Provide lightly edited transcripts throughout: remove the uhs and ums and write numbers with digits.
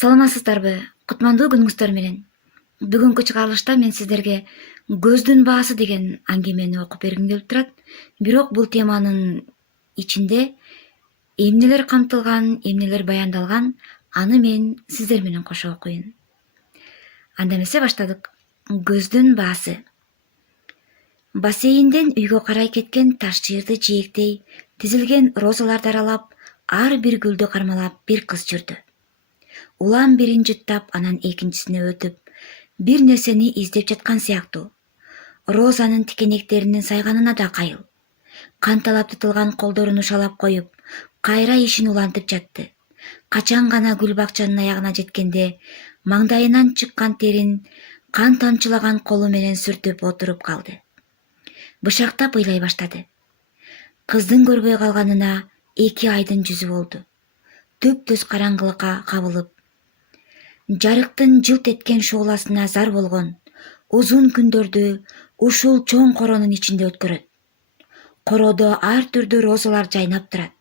Саламатсыздарбы? Кутмандуу күнүңүздөр менен. Бүгүнкү чыгарылышта мен сиздерге көздүн баасы деген аңгемени окуп бергим келип турат. Бирок бул теманын ичинде эмнелер камтылган, эмнелер баяндалган, аны мен сиздер менен кошо окуйн. Анда эмесе баштадык. Көздүн баасы. Бассейнден үйгө карай кеткен таш чыйырды жээктей тизилген розаларды аралап, ар бир гүлдү кармалап бир кыз жүрдү. Улам бирин жыттап, анан экинчисине өтүп, бир нерсени издеп жаткан сыяктуу. Розанын тикенектеринин сайганына да кайыл. Канталап тытылган колдорун ушалап коюп, кайра ишин улантып жатты. Качан гана гүл бакчанын аягына жеткенде, маңдайынан чыккан терин кан тамчылаган колу менен сүртүп отуруп калды. Бышактап ыйлай баштады. Кыздын көрбөй калганына 2 айдын жүзү болду. Түптүз караңгылыкка кабылып, жарыктын жылт эткен шооласына зар болгон узун күндөрдү ушул чоң коронун ичинде өткөрөт. Коrodо ар түрдүү розалар жайнап турат.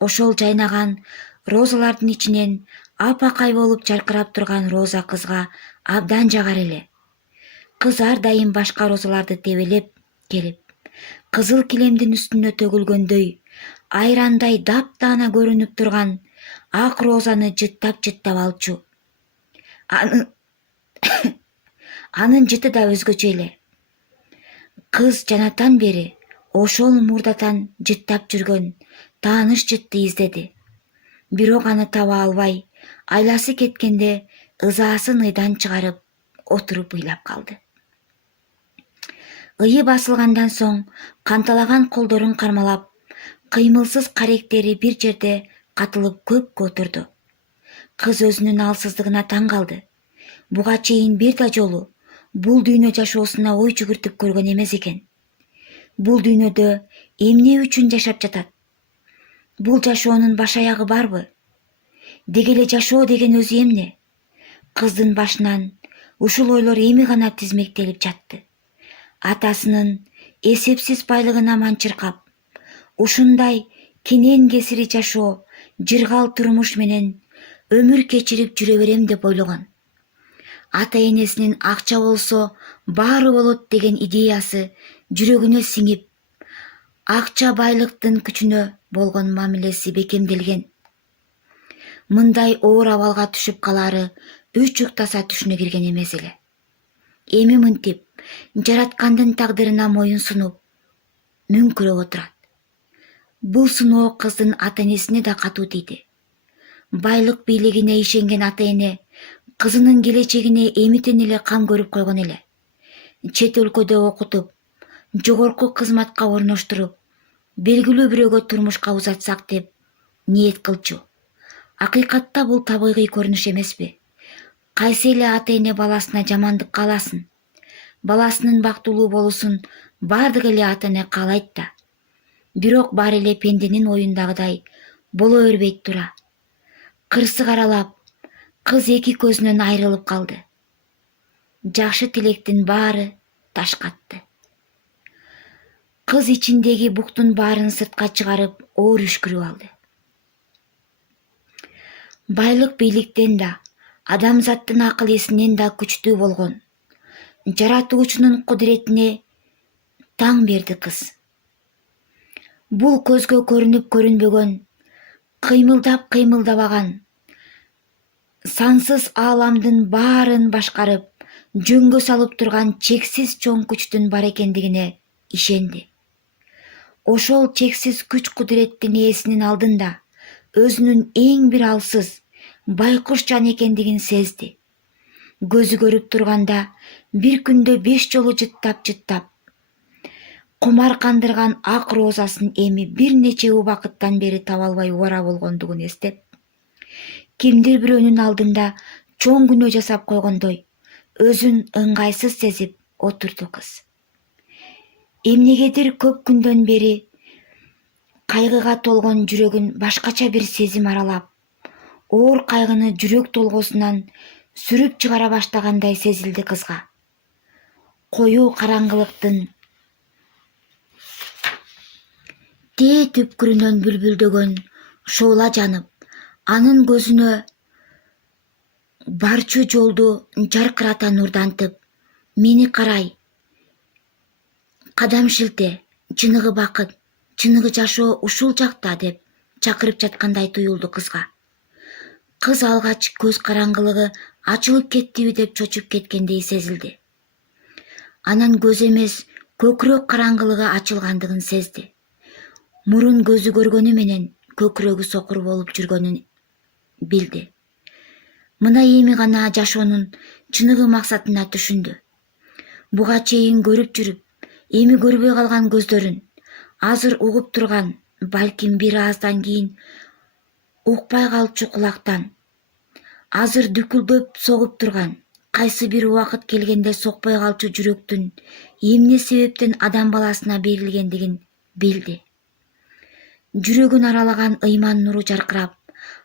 Ошол жайнаган розалардын ичинен апакай болуп жаркырап турган роза кызга абдан жагар эле. Кыз ар дайым башка розаларды тебелеп келип, кызыл килемдин үстүнө төгүлгөндөй, айрандай дапдаана көрүнүп турган ак розаны жыттап алчу. Анын жыты да өзгөчө эле. Кыз жанатан бери ошол мурдатан жыттап жүргөн тааныш жытты издеди. Бирок аны таба албай, айласы кеткенде ызаасын ыйдан чыгарып, отуруп ыйлап калды. Ыйы басылгандан соң канталаган колдорун кармалап, кыймылсыз каректери бир жерде катылып көпкө отурду. Кыз өзүнүн алсыздыгына таң калды. Буга чейин бир да жолу бул дүйнө жашоосуна ой жүгүртүп көргөн эмес экен. Бул дүйнөдө эмне үчүн жашап жатат? Бул жашоонун баш аягы барбы? Деги эле жашоо деген өзү эмне? Кыздын башынан ушул ойлор эми гана тизмектелип жатты. Атасынын эсепсиз байлыгына манчыркап, ушундай кенен кесири жашоо, жыргал турмуш менен өмүр кечирип жүрө берем деп ойлогон. Ата энесинин акча болсо баары болот деген идеясы жүрөгүнө сиңип, акча байлыктын күчүнө болгон мамилеси бекемделген. Мындай оор абалга түшүп калаары үч уктаса түшүнө кирген эмес эле. Эми мынтип, жараткандын тагдырына моюн сунуп, мүңкүрөп отурат. Бул сыноо кыздын ата энесине да катуу тийди. Байлык бийлигине ишенген ата эне кызынын келечегине эмитен эле кам көрүп койгон эле. Чет өлкөдө окутуп, жогорку кызматка орноштуруп, белгилүү бирөөгө турмушка узатсак деп ниет кылчу. Акыйкатта бул табигый көрүнүш эмеспи? Кайсы эле ата эне баласына жамандык кааласын? Баласынын бактылуу болуусун бардык эле ата эне каалайт да. Бирок баары эле пенденин оюндагыдай боло бербейт тура. Кырсык аралап, кыз эки көзүнөн айрылып калды. Жакшы тилектин баары таш катты. Кыз ичиндеги буктун баарын сыртка чыгарып, оор үшкүрүп алды. Байлык бийликтен да, адамзаттын акыл эсинен да күчтүү болгон жаратуучунун кудуретине таң берди кыз. Бул көзгө көрүнүп көрүнбөгөн, кыймылдабаган, сансыз ааламдын баарын башкарып, жөнгө салып турган чексиз чоң күчтүн бар экендигине ишенди. Ошол чексиз күч кудуреттин ээсинин алдында өзүнүн эң бир алсыз, байкуш жан экендигин сезди. Көзү көрүп турганда бир күндө 5 жолу жыттап, кумар кандырган ак розасын эми бир нече убакыттан бери таба албай убара болгондугун эстеп, кимдир бирөөнүн алдында чоң күнөө жасап койгондой, өзүн ыңгайсыз сезип отурду кыз. Эмнегедир көп күндөн бери кайгыга толгон жүрөгүн башкача бир сезим аралап, оор кайгыны жүрөк толгосунан сүрүп чыгара баштагандай сезилди кызга. Коюу караңгылыктын тээ түпкүрүнөн бүлбүлдөгөн шоола жанып, анын көзүнө барчу жолду жаркырата нурдантып, мени карай, кадам шилте, чыныгы бакыт, чыныгы жашоо ушул жакта деп чакырып жаткандай туюлду кызга. Кыз алгач көз караңгылыгы ачылып кеттиби деп чочуп кеткендей сезилди. Анан көз эмес, көкүрөк караңгылыгы ачылгандыгын сезди. Мурун көзү көргөнү менен көкүрөгү сокур болуп жүргөнүн билди. Мына эми гана жашоонун чыныгы максатына түшүндү. Буга чейин көрүп жүрүп, эми көрбөй калган көздөрүн, азыр угуп турган, балким бир аздан кийин укпай калчу кулактан, азыр дүкүлдөп согуп турган, кайсы бир убакыт келгенде сокпой калчу жүрөктүн эмне себептен адам баласына берилгендигин билди. Жүрөгүн аралаган ыйман нуру жаркырап,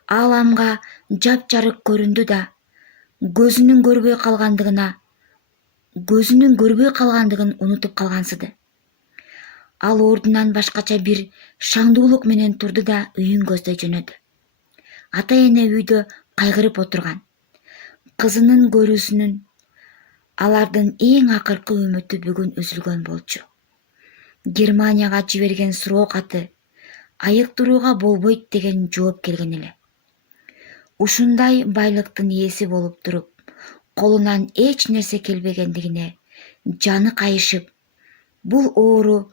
ааламга жапжарык көрүндү да, көзүнүн көрбөй калгандыгын унутуп калгансыды. Ал ордунан башкача бир шаңдуулук менен турду да үйүн көздөй жөнөдү. Ата эне үйдө кайгырып отурган. Кызынын көрүүсүнүн алардын эң акыркы үмүтү бүгүн үзүлгөн болчу. Германияга жиберген суроо каты айыктырууга болбойт деген жооп келген эле. Ушундай байлыктын ээси болуп туруп, колунан эч нерсе келбегендигине жаны кайышып, бул оор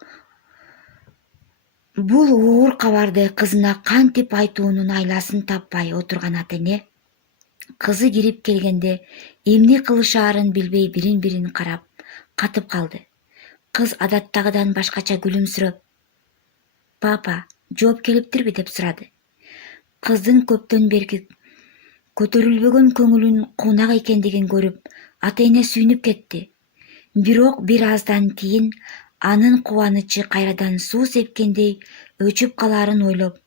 кабарды кызына кантип айтуунун айласын таппай отурган ата эне кызы кирип келгенде эмне кылышаарын билбей бирин-бирин карап катып калды. Кыз адаттагыдан башкача күлүмсүрөп, "Папа, жооп келиптирби?" деп сурады. Кыздын көптөн берки көтөрүлбөгөн көңүлүн куунак экендигин көрүп, ата эне сүйүнүп кетти. Бирок бир аздан кийин анын кубанычы кайрадан суу сепкендей өчүп калаарын ойлоп,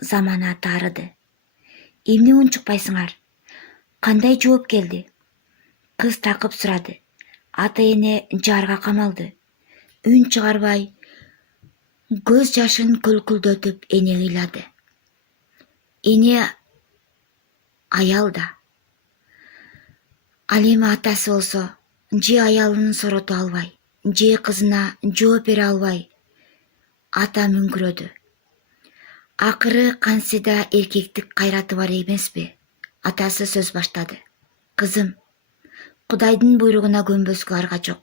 замана таарыды. "Эмне унчукпайсыңар? Кандай жооп келди?" Кыз такып сурады. Ата эне жаарга камалды. Үн чыгарбай, көз жашын көлкүлдөтүп эне ыйлады. Эне аял да. Ал эми атасы болсо, же аялын сорото албай, же кызына жооп бере албай, ата мүңкүрөдү. Акыры кантсе да эркектик кайраты бар эмеспи? Атасы сөз баштады. "Кызым, Кудайдын буйругуна көнбөскө арга жок.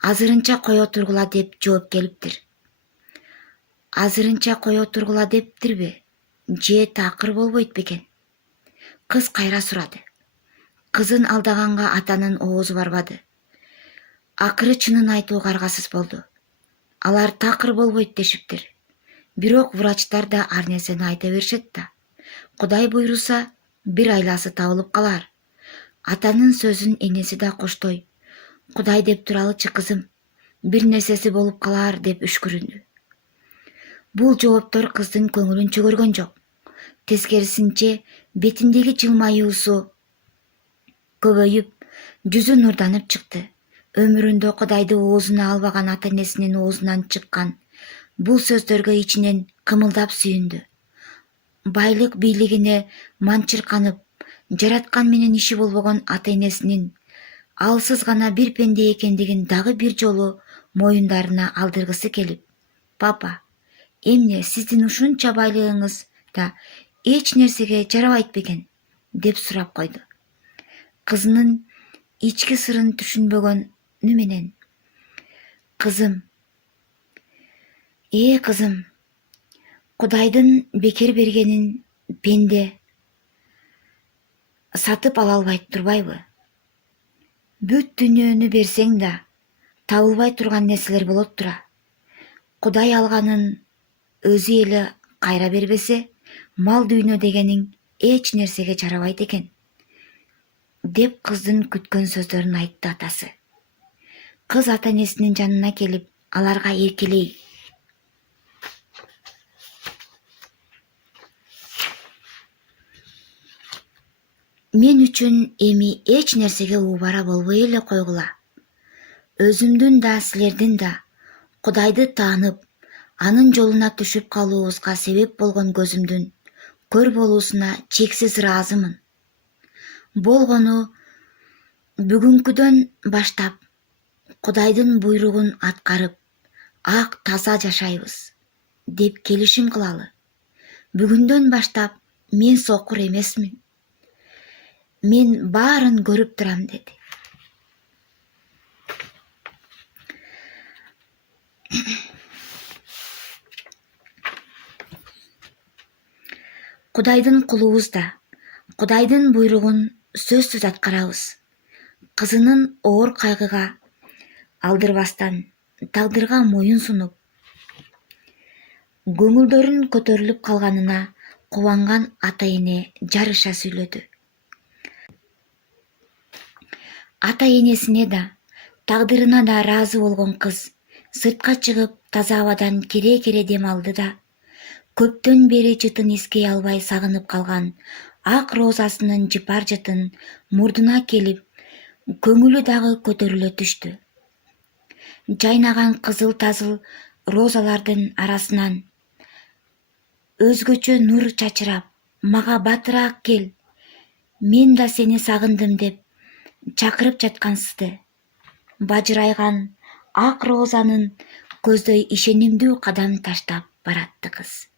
Азырынча кое тургула деп жооп келиптир." Азырынча кое тургула дептирби? Же такыр болбойт бекен? Кыз кайра сурады. Кызын алдаганга атанын оозу барбады. Акыры чынын айтууга аргасыз болду. Алар такыр болбойт дешиптир. Бирок врачтар да ар нерсени айта беришет да. Кудай буйруса, бир айласы табылып калар. Атанын сөзүн энеси да коштой. "Кудай деп туралычы кызым, бир нерсеси болуп калар" деп үшкүрүндү. Бул жооптор кыздын көңүлүн чөгөргөн жок. Тескерисинче, бетиндеги жылмаюусу көбөйүп, жүзү нурданып чыкты. Өмүрүндө Кудайды оозуна албаган ата энесинин оозунан чыккан бул сөздөргө ичинен кымылдап сүйүндү. Байлык бийлигине манчырканып, жараткан менен иши болбогон ата энесинин алсыз гана бир пенде экендигин дагы бир жолу моюндарына алдыргысы келип, "Папа, эмне сиздин ушунча байлыгыңыз да эч нерсеге жарабайт бекен?" деп сурап койду. Кызынын ички сырын түшүнбөгөнү менен, "Кызым, кызым, Кудайдын бекер бергенин пенде сатып ала албайт турбайбы? Бүт дүйнөнү берсең да табылбай турган нерселер болот тура. Кудай алганын өзү эле кайра бербесе, мал дүйнө дегениң эч нерсеге жарабайт экен" деп кыздын күткөн сөздөрүн айтты атасы. Кыз ата энесинин жанына келип, аларга эркелей "Мен үчүн эми эч нерсеге убара болбой эле койгула. Өзүмдүн да силердин да Кудайды таанып, анын жолуна түшүп калуубузга себеп болгон көзүмдүн көр болуусуна чексиз ыраазымын. болгону бүгүнкүдөн баштап Кудайдын буйругун аткарып, ак таза жашайбыз деп келишим кылалы. Бүгүндөн баштап мен сокур эмесмин. Мен баарын көрүп турам деди. Кудайдын кулубуз да Кудайдын буйругун сөзсүз аткарабыз. Кызынын оор кайгыга алдырбастан тагдырга моюн сунуп, көңүлдөрүн көтөрүлүп калганына кубанган ата-эне жарыша сүйлөдү. Ата-энесине да, тагдырына да ыраазы болгон кыз сыртка чыгып таза абадан кере дем алды да, көптөн бери жытын иискей албай сагынып калган ак розасынын жыпар жытын мурдуна келип, көңүлү дагы көтөрүлө түштү. Жайнаган кызыл-тазыл розалардын арасынан өзгөчө нур чачырап, мага батыраак кел, мен да сени сагындым деп чакырып жаткансызды. Бажырайган ак розанын көздөй ишенимдүү кадам таштап баратты кыз.